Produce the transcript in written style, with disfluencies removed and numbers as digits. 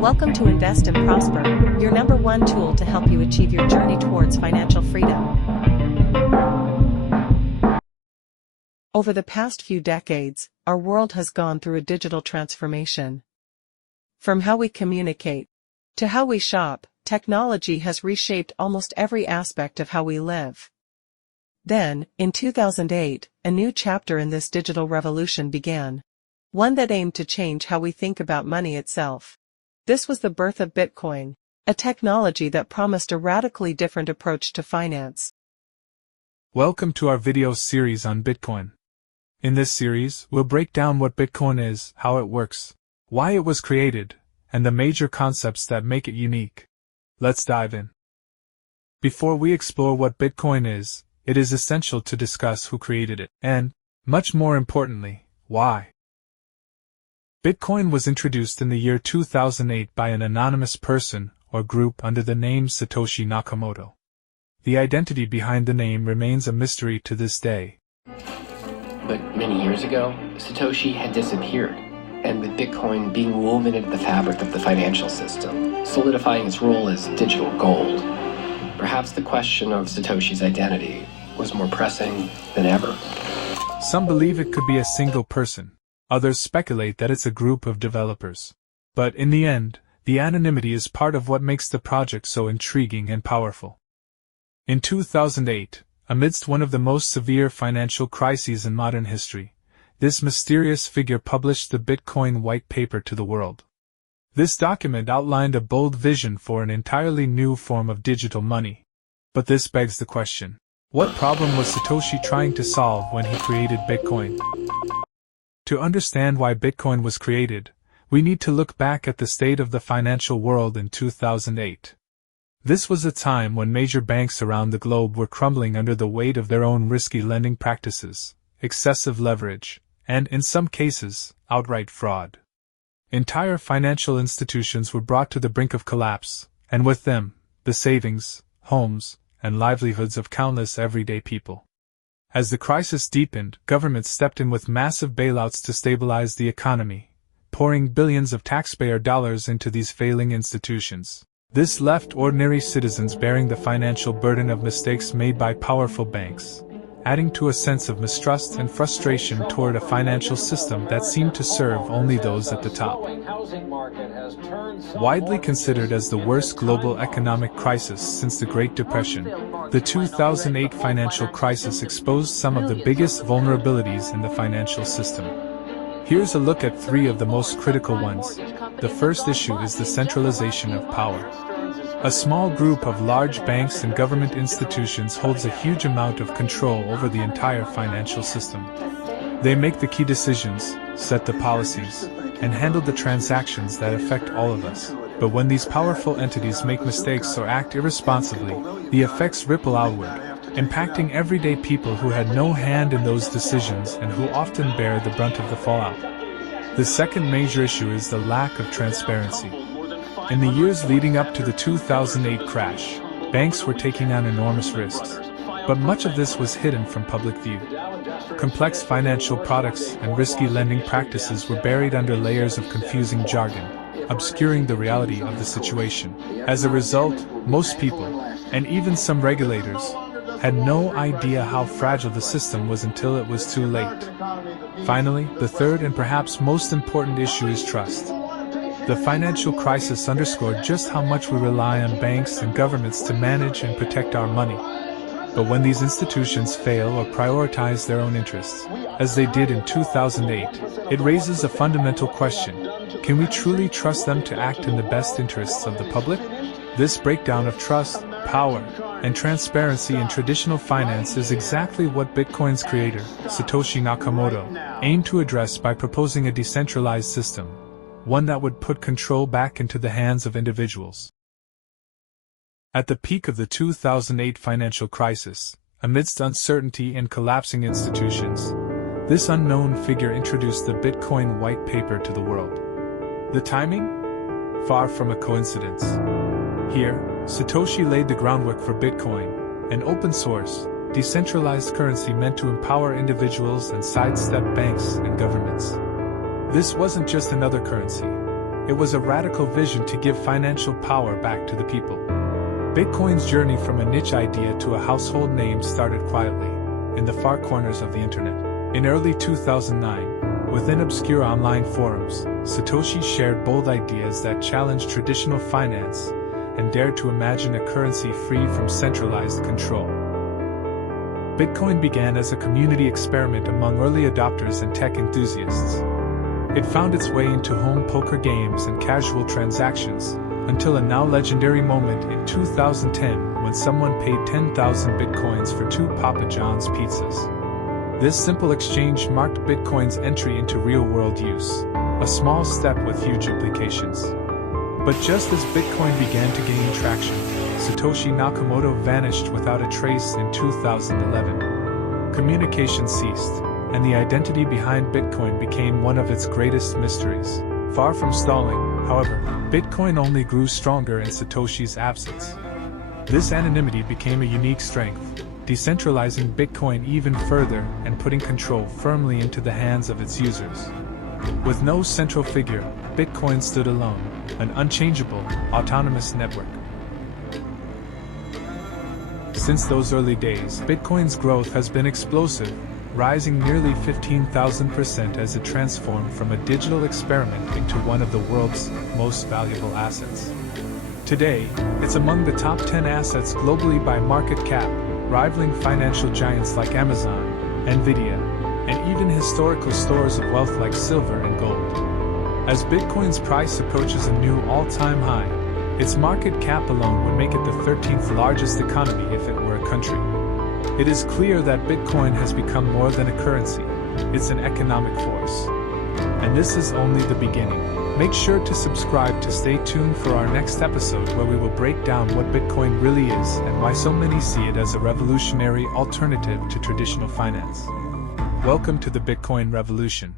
Welcome to Invest and Prosper, your number one tool to help you achieve your journey towards financial freedom. Over the past few decades, our world has gone through a digital transformation. From how we communicate to how we shop, technology has reshaped almost every aspect of how we live. Then, in 2008, a new chapter in this digital revolution began. One that aimed to change how we think about money itself. This was the birth of Bitcoin, a technology that promised a radically different approach to finance. Welcome to our video series on Bitcoin. In this series, we'll break down what Bitcoin is, how it works, why it was created, and the major concepts that make it unique. Let's dive in. Before we explore what Bitcoin is, it is essential to discuss who created it, and, much more importantly, why. Bitcoin was introduced in the year 2008 by an anonymous person or group under the name Satoshi Nakamoto. The identity behind the name remains a mystery to this day. But many years ago, Satoshi had disappeared, and with Bitcoin being woven into the fabric of the financial system, solidifying its role as digital gold, perhaps the question of Satoshi's identity was more pressing than ever. Some believe it could be a single person. Others speculate that it's a group of developers. But in the end, the anonymity is part of what makes the project so intriguing and powerful. In 2008, amidst one of the most severe financial crises in modern history, this mysterious figure published the Bitcoin white paper to the world. This document outlined a bold vision for an entirely new form of digital money. But this begs the question, what problem was Satoshi trying to solve when he created Bitcoin? To understand why Bitcoin was created, we need to look back at the state of the financial world in 2008. This was a time when major banks around the globe were crumbling under the weight of their own risky lending practices, excessive leverage, and, in some cases, outright fraud. Entire financial institutions were brought to the brink of collapse, and with them, the savings, homes, and livelihoods of countless everyday people. As the crisis deepened, governments stepped in with massive bailouts to stabilize the economy, pouring billions of taxpayer dollars into these failing institutions. This left ordinary citizens bearing the financial burden of mistakes made by powerful banks, adding to a sense of mistrust and frustration toward a financial system that seemed to serve only those at the top. Widely considered as the worst global economic crisis since the Great Depression, the 2008 financial crisis exposed some of the biggest vulnerabilities in the financial system. Here's a look at three of the most critical ones. The first issue is the centralization of power. A small group of large banks and government institutions holds a huge amount of control over the entire financial system. They make the key decisions, set the policies, and handle the transactions that affect all of us. But when these powerful entities make mistakes or act irresponsibly, the effects ripple outward, impacting everyday people who had no hand in those decisions and who often bear the brunt of the fallout. The second major issue is the lack of transparency. In the years leading up to the 2008 crash, banks were taking on enormous risks, but much of this was hidden from public view. Complex financial products and risky lending practices were buried under layers of confusing jargon, obscuring the reality of the situation. As a result, most people, and even some regulators, had no idea how fragile the system was until it was too late. Finally, the third and perhaps most important issue is trust. The financial crisis underscored just how much we rely on banks and governments to manage and protect our money. But when these institutions fail or prioritize their own interests, as they did in 2008, it raises a fundamental question. Can we truly trust them to act in the best interests of the public? This breakdown of trust, power, and transparency in traditional finance is exactly what Bitcoin's creator, Satoshi Nakamoto, aimed to address by proposing a decentralized system, one that would put control back into the hands of individuals. At the peak of the 2008 financial crisis, amidst uncertainty and collapsing institutions, this unknown figure introduced the Bitcoin white paper to the world. The timing? Far from a coincidence. Here, Satoshi laid the groundwork for Bitcoin, an open-source, decentralized currency meant to empower individuals and sidestep banks and governments. This wasn't just another currency. It was a radical vision to give financial power back to the people. Bitcoin's journey from a niche idea to a household name started quietly, in the far corners of the internet. In early 2009, within obscure online forums, Satoshi shared bold ideas that challenged traditional finance and dared to imagine a currency free from centralized control. Bitcoin began as a community experiment among early adopters and tech enthusiasts. It found its way into home poker games and casual transactions, until a now legendary moment in 2010 when someone paid 10,000 bitcoins for 2 Papa John's pizzas. This simple exchange marked Bitcoin's entry into real-world use, a small step with huge implications. But just as Bitcoin began to gain traction, Satoshi Nakamoto vanished without a trace in 2011. Communication ceased, and the identity behind Bitcoin became one of its greatest mysteries. Far from stalling, however, Bitcoin only grew stronger in Satoshi's absence. This anonymity became a unique strength, decentralizing Bitcoin even further and putting control firmly into the hands of its users. With no central figure, Bitcoin stood alone, an unchangeable, autonomous network. Since those early days, Bitcoin's growth has been explosive, rising nearly 15,000% as it transformed from a digital experiment into one of the world's most valuable assets. Today, it's among the top 10 assets globally by market cap, rivaling financial giants like Amazon, Nvidia, and even historical stores of wealth like silver and gold. As Bitcoin's price approaches a new all-time high, its market cap alone would make it the 13th largest economy if it were a country. It is clear that Bitcoin has become more than a currency, it's an economic force. And this is only the beginning. Make sure to subscribe to stay tuned for our next episode where we will break down what Bitcoin really is and why so many see it as a revolutionary alternative to traditional finance. Welcome to the Bitcoin Revolution.